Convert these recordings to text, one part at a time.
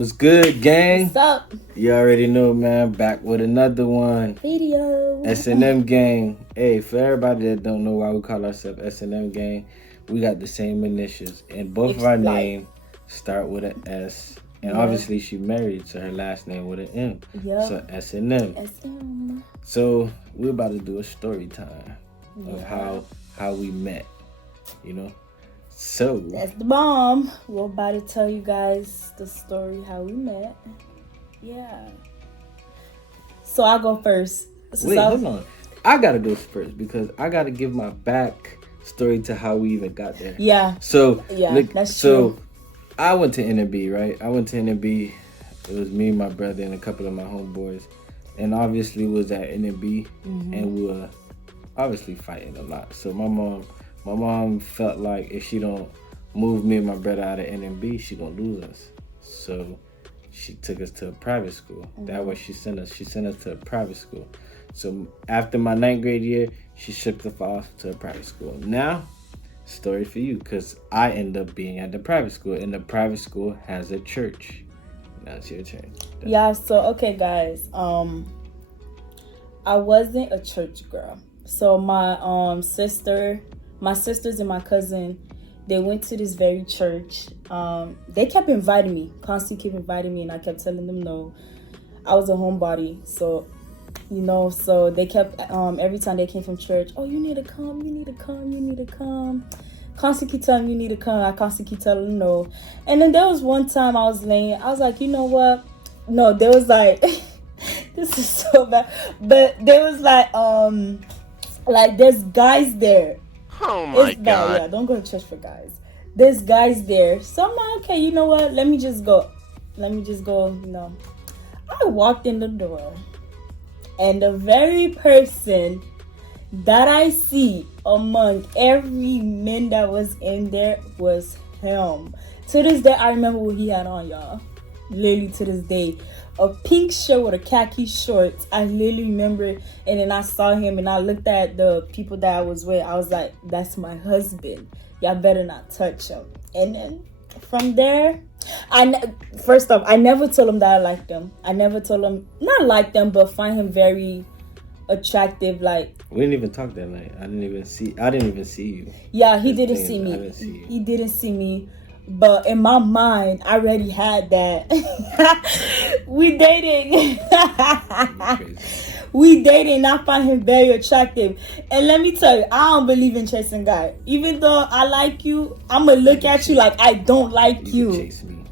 What's good, gang? What's up? You already know, man. Back with another one. Video. S&M gang. Hey, for everybody that don't know why we call ourselves S&M gang, we got the same initials, and both of our names start with an S. And obviously, she married, so her last name with an M. Yep. So S&M. SM. So we're about to do a story time of how we met. You know. So that's the bomb. We're about to tell you guys the story how we met. Yeah. So I'll go first. Wait, hold on. I gotta go first because I gotta give my back story to how we even got there. Yeah. So that's true. So I went to NB, right? I went to NB. It was me, my brother, and a couple of my homeboys, and obviously we was at NB, and we were obviously fighting a lot. So my mom felt like if she don't move me and my brother out of NB, she gonna lose us. So she took us to a private school. That way she sent us to a private school. So after my 9th grade year, she shipped us off to a private school. Now, story for you, because I end up being at the private school, and the private school has a church. Now it's your turn. Yeah, so okay guys, I wasn't a church girl. So my sisters and my cousin, they went to this very church. They kept inviting me, constantly kept inviting me, and I kept telling them no. I was a homebody, so so they kept every time they came from church, oh, you need to come, you need to come, you need to come. Constantly keep telling me you need to come. I constantly keep telling them no. And then there was one time I was laying, I was like, you know what? No, there was like this is so bad. But there was like there's guys there. Oh my God. Bad. Yeah, don't go to church for guys. There's guys there. So I'm like, okay, you know what? Let me just go. I walked in the door, and the very person that I see among every man that was in there was him. To this day, I remember what he had on, y'all. Literally to this day. A pink shirt with a khaki shorts. I literally remember it. And then I saw him and I looked at the people that I was with. I was like, that's my husband. Y'all better not touch him. And then from there, first off, I never told him that I liked him. I never told him, not like them, but find him very attractive. Like, we didn't even talk that night. I didn't even see you. Yeah, he didn't see me. I didn't see you. He didn't see me. But in my mind, I already had that. We dating. We dating. I find him very attractive. And let me tell you, I don't believe in chasing guys. Even though I like you, I'm going to look at you like I don't like you. Chase me.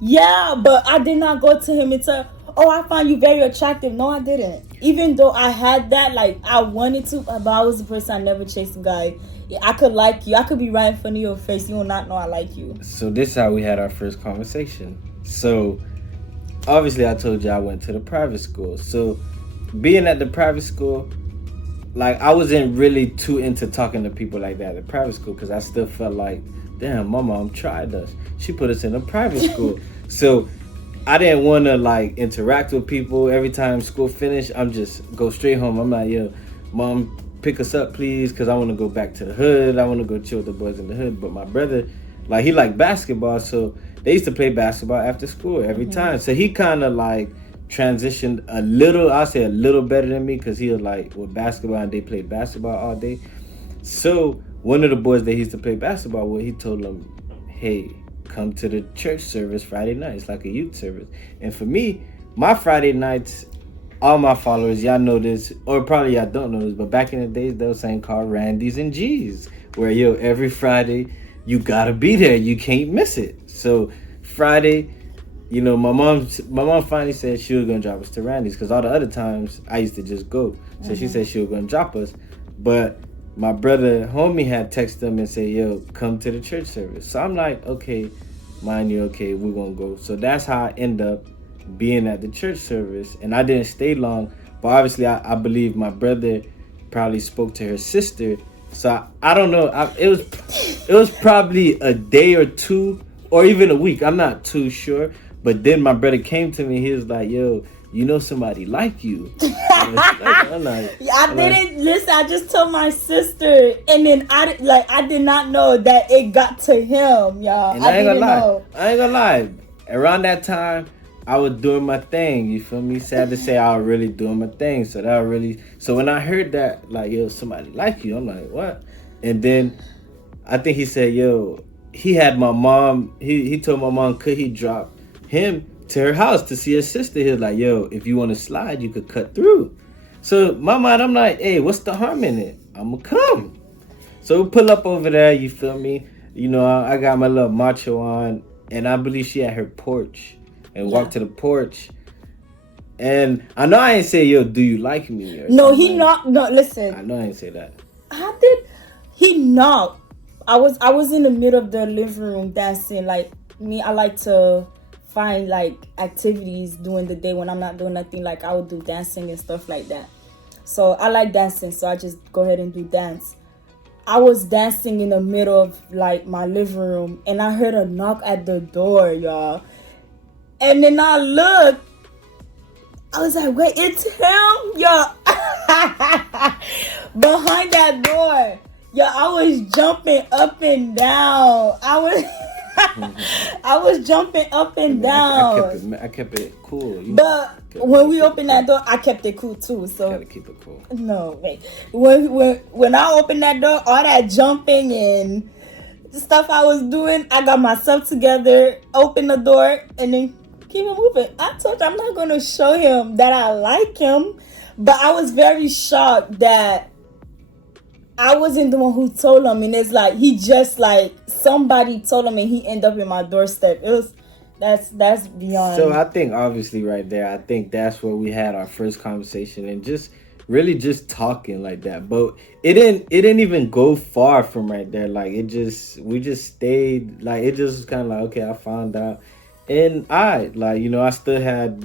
Yeah, but I did not go to him and tell, oh, I find you very attractive. No, I didn't. Even though I had that, like, I wanted to, but I was the person I never chased a guy. Yeah, I could like you. I could be right in front of your face. You will not know I like you. So this is how we had our first conversation. So obviously I told you I went to the private school. So being at the private school, like, I wasn't really too into talking to people like that at the private school because I still felt like, damn, my mom tried us. She put us in a private school. So I didn't want to like interact with people. Every time school finished, I'm just go straight home. I'm like, yo, mom, pick us up, please, because I want to go back to the hood. I want to go chill with the boys in the hood. But my brother, like, he liked basketball, so they used to play basketball after school every time. So he kind of like transitioned a little, I'll say a little better than me, because he was like with basketball and they played basketball all day. So one of the boys that he used to play basketball with, he told him, hey, come to the church service Friday night. It's like a youth service. And for me, my Friday nights, all my followers, y'all know this, or probably y'all don't know this, but back in the days, they were saying called Randy's and G's, where, yo, every Friday, you gotta be there. You can't miss it. So Friday, my mom finally said she was gonna drop us to Randy's, because all the other times, I used to just go. So she said she was gonna drop us. But my brother, homie, had texted them and said, yo, come to the church service. So I'm like, okay, mind you, okay, we're gonna go. So that's how I end up being at the church service. And I didn't stay long, but obviously I believe my brother probably spoke to her sister. So I don't know. It was probably a day or two or even a week. I'm not too sure. But then my brother came to me. He was like, yo, you know somebody like you. I didn't listen. I just told my sister, and then I did not know that it got to him, y'all. And I ain't gonna lie. Around that time, I was doing my thing. You feel me? Sad to say, I was really doing my thing. So when I heard that, like, yo, somebody like you, I'm like, what? And then I think he said, yo, he had my mom. He told my mom, could he drop him to her house to see her sister? He was like, yo, if you want to slide, you could cut through. So my mind, I'm like, hey, what's the harm in it? I'm gonna come. So we pull up over there. You feel me? You know, I got my little macho on, and I believe she at her porch. And walk to the porch, and I know I ain't say, yo, do you like me? No, he knocked. No, listen. I know I ain't say that. How did he knock? I was in the middle of the living room dancing. Like me, I like to find like activities during the day when I'm not doing nothing. Like I would do dancing and stuff like that. So I like dancing, so I just go ahead and do dance. I was dancing in the middle of like my living room, and I heard a knock at the door, y'all. And then I looked, I was like, wait, it's him? Yo, behind that door. Yo, I was jumping up and down. I was jumping up and down. I kept it cool. But when we opened that door, I kept it cool too. So gotta keep it cool. No, wait. When I opened that door, all that jumping and stuff I was doing, I got myself together, opened the door, and then keep it moving. I told you I'm not going to show him that I like him, but I was very shocked that I wasn't the one who told him, and it's like he just like somebody told him, and he ended up in my doorstep. It was that's beyond. So I think obviously right there, I think that's where we had our first conversation, and just really just talking like that. But it didn't even go far from right there. Like we just stayed, like it just was kind of like, okay, I found out. And I still had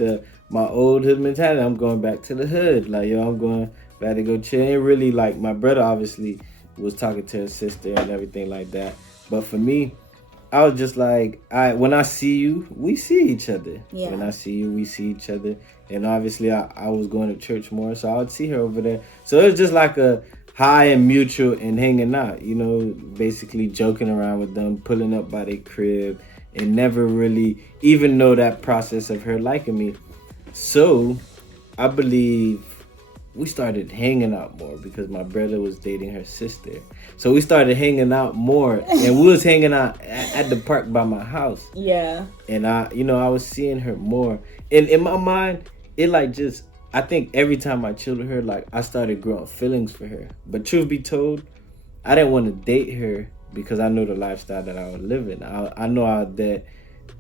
my old hood mentality. I'm going back to the hood. Like, yo, I'm going back to go chill. And really, like, my brother obviously was talking to his sister and everything like that. But for me, I was just like, when I see you, we see each other. Yeah. When I see you, we see each other. And obviously, I was going to church more, so I would see her over there. So it was just like a high and mutual and hanging out, basically joking around with them, pulling up by their crib, and never really even know that process of her liking me. So I believe we started hanging out more because my brother was dating her sister. So we started hanging out more, and we was hanging out at the park by my house. Yeah. And I was seeing her more. And in my mind, I think every time I chilled with her, like I started growing feelings for her. But truth be told, I didn't want to date her because I knew the lifestyle that I was living. I know that,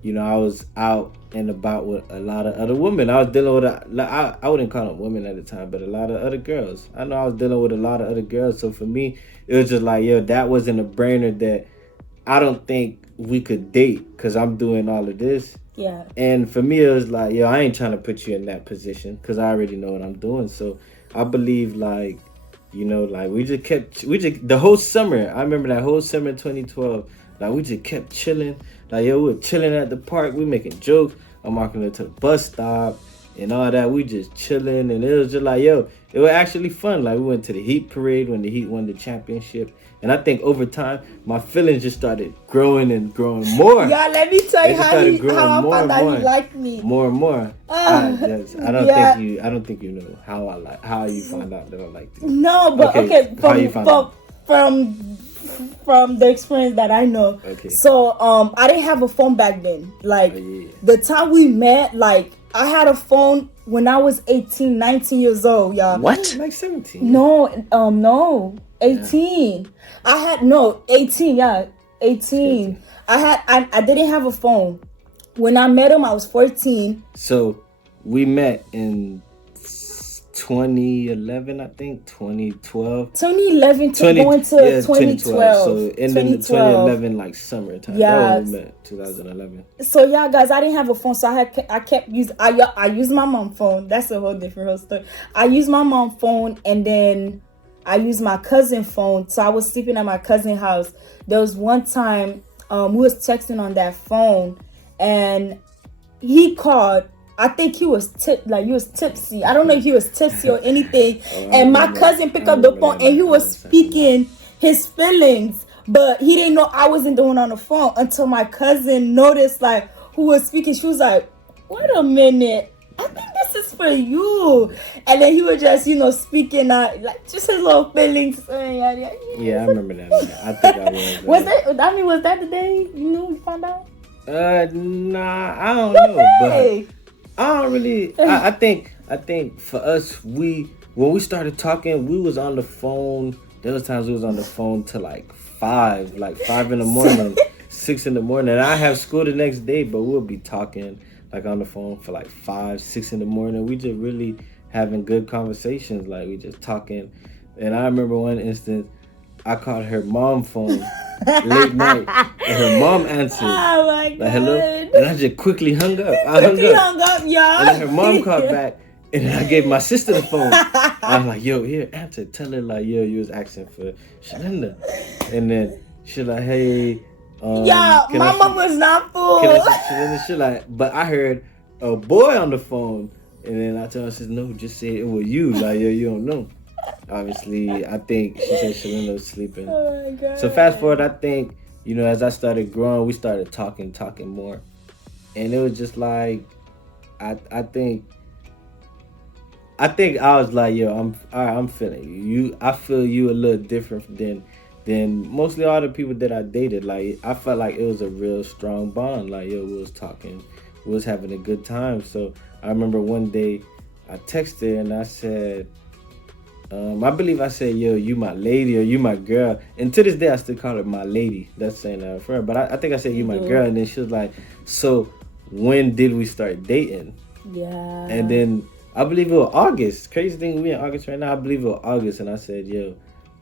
I was out and about with a lot of other women. I was dealing with I wouldn't call them women at the time, but a lot of other girls. I know I was dealing with a lot of other girls. So for me, it was just like, yo, that wasn't a brainer that I don't think we could date because I'm doing all of this. Yeah. And for me, it was like, yo, I ain't trying to put you in that position because I already know what I'm doing. So I believe like the whole summer. I remember that whole summer in 2012. Like we just kept chilling. Like yo, we were chilling at the park. We making jokes. I'm walking her to the bus stop and all that. We just chilling, and it was just like yo, it was actually fun. Like we went to the Heat parade when the Heat won the championship. And I think over time, my feelings just started growing and growing more. Yeah, let me tell you how I found out you like me. More and more. I don't think you know how you found out that I liked you. No, but okay from the experience that I know. Okay. So I didn't have a phone back then. Like the time we met, like I had a phone when I was 18, 19 years old, y'all. What? Like 17? No. 18. Yeah. 18, yeah. 18. I didn't have a phone. When I met him, I was 14. So we met in 2011, I think, 2012. 2011 going to 2012. So in the 2011 like summertime. Yeah. We met 2011. So yeah, guys, I didn't have a phone, so I used my mom's phone. That's a whole different story. I used my mom's phone, and then I used my cousin's phone. So I was sleeping at my cousin's house. There was one time we was texting on that phone, and he called. I think he was tipsy. I don't know if he was tipsy or anything. And my cousin picked up the phone, and he was speaking his feelings, but he didn't know I wasn't the one on the phone until my cousin noticed like who was speaking. She was like, wait a minute. I think this is for you. And then he was just, speaking out, like, just his little feelings. Yeah, I remember that. Man. I think I was. Was that the day you found out? Nah, I don't know. But I don't really. I think for us, when we started talking, we was on the phone. There was times we was on the phone till like 5 in the morning, 6 in the morning. And I have school the next day, but we'll be talking like on the phone for like 5, 6 in the morning. We just really having good conversations. Like we just talking. And I remember one instance, I called her mom phone late night, and her mom answered. Oh my God! Like, hello, and I just quickly hung up. Hung up, y'all. And then her mom called back, and then I gave my sister the phone. I was like, yo, here, answer. Tell her like, yo, you was asking for Shalinda. And then she like, hey. Yeah, my mom was not fooled. She like, but I heard a boy on the phone, and then I told her, I said, no, just say it was you. Like, yo, you don't know. Obviously, I think she said Shalinda was sleeping. Oh my God. So fast forward, I think, as I started growing, we started talking more. And it was just like, I think I was like, yo, I'm feeling you. I feel you a little different than mostly all the people that I dated. Like, I felt like it was a real strong bond. Like, yo, we was talking, we was having a good time. So I remember one day I texted her and I said, I believe I said, yo, you my lady or you my girl. And to this day, I still call her my lady. That's saying that for her. But I think I said, you my girl. And then she was like, so when did we start dating? Yeah. And then I believe it was August. Crazy thing, we in August right now. I believe it was August. And I said, yo,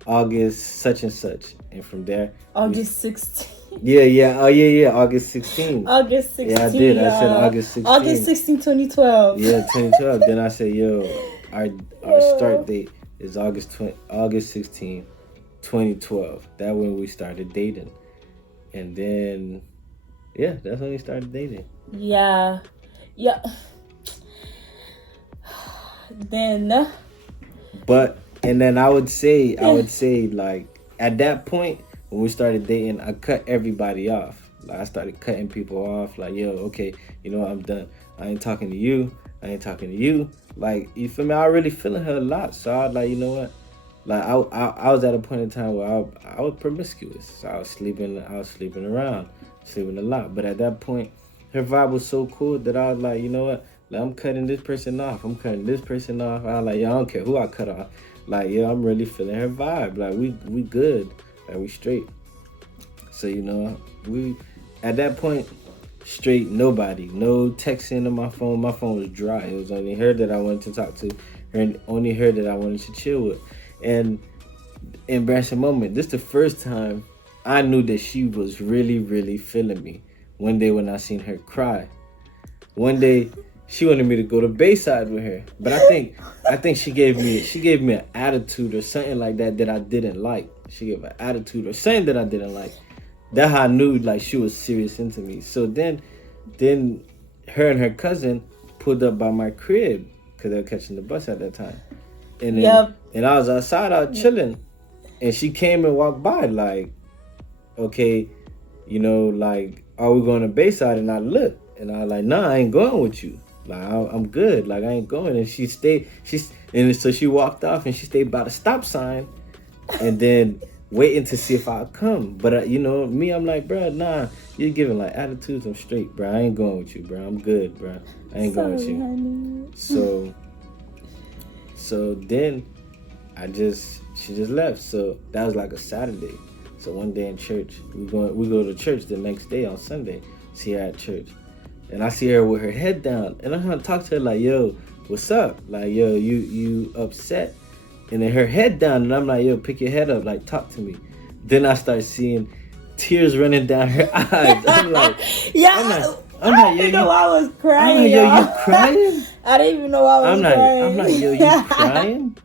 August such and such. And from there. August 16th. Yeah. Oh, yeah. August 16th. August 16th. Yeah, I did. I said August 16th. August 16, 2012. Yeah, 2012. Then I said, yo, our start date is August 16, 2012. That when we started dating. And then, yeah, that's when we started dating. Yeah. Then. And then I would say like at that point when we started dating, I cut everybody off. Like I started cutting people off. Like, yo, okay, I'm done. I ain't talking to you. I ain't talking to you. Like, you feel me? I really feeling her a lot. So I was like, you know what? Like I was at a point in time where I was promiscuous. So I was sleeping around, sleeping a lot. But at that point, her vibe was so cool that I was like, you know what? Like, I'm cutting this person off. I was like, yo, I don't care who I cut off. Like, yo, I'm really feeling her vibe. Like, we good. Like, we straight. So, we at that point, straight, nobody. No texting on my phone. My phone was dry. It was only her that I wanted to talk to. And only her that I wanted to chill with. And embarrassing moment. This is the first time I knew that she was really, really feeling me. One day when I seen her cry. One day she wanted me to go to Bayside with her. But I think she gave me an attitude or something like that I didn't like. She gave an attitude or something that I didn't like. That's how I knew like she was serious into me. So then her and her cousin pulled up by my crib because they were catching the bus at that time. And then, and I was outside out chilling, and she came and walked by like, okay, like, are we going to Bayside? And I looked, and I was like, nah, I ain't going with you. Like, I'm good. Like, I ain't going. And so she walked off, and she stayed by the stop sign, and then waiting to see if I'd come. But me, I'm like, bro, nah, you're giving like attitudes. I'm straight, bro. I ain't going with you, bro. I'm good, bro. I ain't going with you. Honey. So then she just left. So that was like a Saturday. So one day in church, we go to church the next day on Sunday. See her at church. And I see her with her head down. And I'm trying to talk to her like, yo, what's up? Like, yo, you upset? And then her head down. And I'm like, yo, pick your head up. Like, talk to me. Then I start seeing tears running down her eyes. I'm like, I didn't know I was crying. I'm like, yo, you crying? I didn't even know I was crying. I'm like, yo, you crying?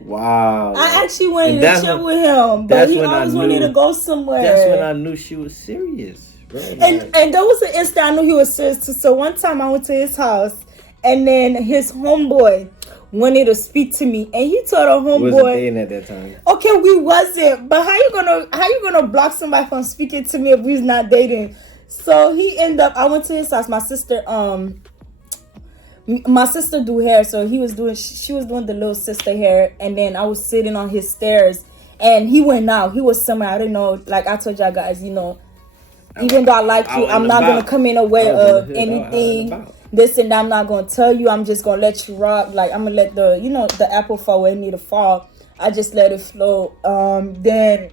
Wow. I actually wanted to chill with him, but he always wanted to go somewhere. That's when I knew she was serious. Bro. And there was an instant I knew he was serious too. So one time I went to his house, and then his homeboy wanted to speak to me, and he told a homeboy, wasn't dating at that time. Okay, we wasn't, but how you gonna block somebody from speaking to me if we was not dating? So he ended up. I went to his house. My sister my sister do hair, so she was doing the little sister hair, and then I was sitting on his stairs, and he went out. He was somewhere, I don't know. Like I told y'all guys, you know, even though I like you, I'm not gonna come in a way of anything. This and that, I'm not gonna tell you. I'm just gonna let you rock. Like I'm gonna let the apple fall where it need to fall. I just let it flow. Then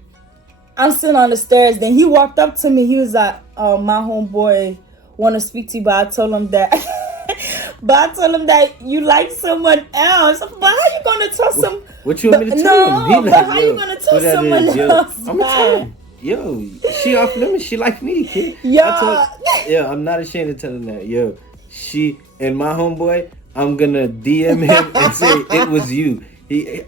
I'm sitting on the stairs. Then he walked up to me. He was like, my homeboy want to speak to you, but I told him that. But I told him that you like someone else. But how you gonna tell some? What you want me to tell him? But how you gonna tell someone else? I'm gonna tell him. Yo, she off limits. She like me, kid. I'm not ashamed to tell him that. Yo, she and my homeboy. I'm gonna DM him and say it was you.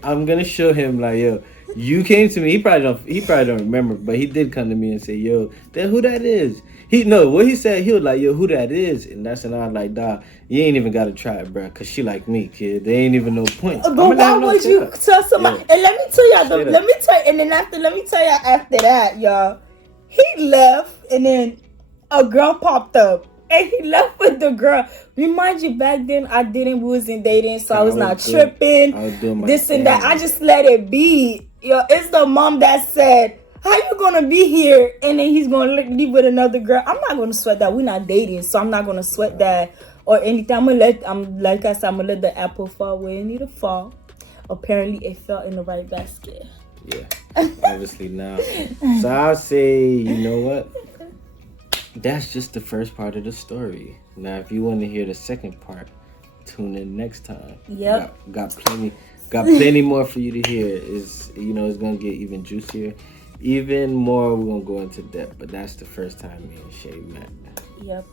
I'm gonna show him like, yo, you came to me. He probably don't remember, but he did come to me and say, yo, who that is? What he said, he was like, yo, who that is? And that's when I was like, dawg, you ain't even gotta try it, bro, cause she like me, kid. There ain't even no point. But why would you tell somebody? Yeah. And let me tell y'all, let me tell y'all after that, y'all, he left, and then a girl popped up. And he left with the girl. Remind you, back then we wasn't dating, so I was not tripping. I was doing my this and that. I just let it be. Yo, it's the mom that said, "How you gonna be here?" And then he's gonna leave with another girl. I'm not gonna sweat that. We're not dating, so I'm not gonna sweat that or anything. I'm gonna let the apple fall where it need to fall. Apparently, it fell in the right basket. Yeah, obviously now. So I'll say, you know what? That's just the first part of the story. Now, if you want to hear the second part, tune in next time. Yep. Got plenty more for you to hear. It's gonna get even juicier, even more. We're gonna go into depth, but that's the first time me and Shay met. Yep.